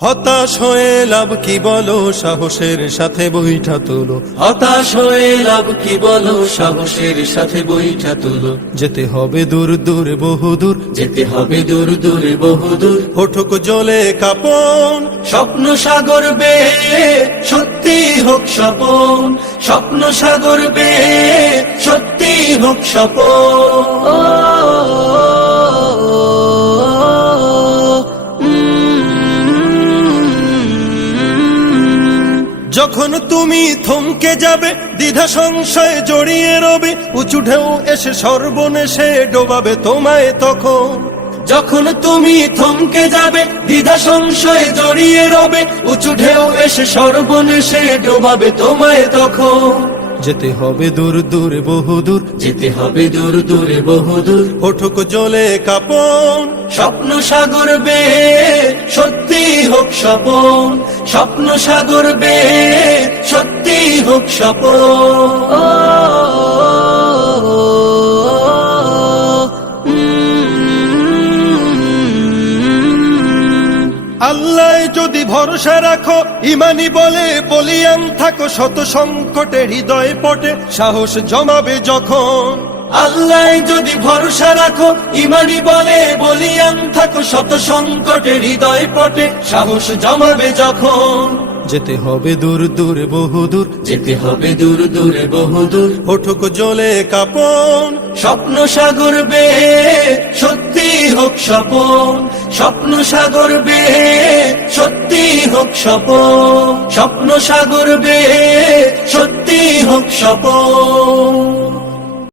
হতাশ হয়ে লাভ কি বলো, সাহসের সাথে বইটা তুলো। হতাশ হয়ে লাভ কি বলো, সাহসের সাথে বইটা তুলো। যেতে হবে দূর দূর বহুদূর, যেতে হবে দূর দূর বহুদূর। ওঠুক জ্বলে কাঁপন, স্বপ্ন সাগর বেয়ে সত্যি হোক স্বপন। স্বপ্ন সাগর বেয়ে সত্যি হোক স্বপন। যখন তুমি থমকে যাবে, দ্বিধা সংশয় জড়িয়ে রবে, উঁচু ঢেউ এসে সর্বনেশে ডোবাবে তোমায় তখন। যখন তুমি থমকে যাবে, দ্বিধা সংশয় জড়িয়ে রবে, উঁচু ঢেউ এসে সর্বনেশে ডোবাবে তোমায় তখন। যেতে হবে দূর দূর বহুদূর, যেতে হবে দূর দূর বহুদূর। ওঠুক জ্বলে কাঁপন, স্বপ্ন সাগর বেয়ে সত্যি হোক স্বপন। স্বপ্ন সাগর বেয়ে সত্যি হোক স্বপন। আল্লাহ যদি ভরসা রাখো, ইমানি বলে বলিয়ান থাকো, শত সংকটে হৃদয় পটে সাহস জমাবে যখন। আল্লাহ যদি ভরসা রাখো, ইমানি বলে বলিয়ান থাকো, শত সংকটে হৃদয় পটে সাহস জমাবে যখন। যেতে হবে দূর দূর বহুদূর, যেতে হবে দূর দূর বহুদূর। ওঠুক জ্বলে কাঁপন, স্বপ্ন সাগর বেয়ে সত্যি হোক স্বপন। স্বপ্ন সাগর বেয়ে সত্যি হোক স্বপন। স্বপ্ন সাগর বেয়ে সত্যি হোক স্বপন।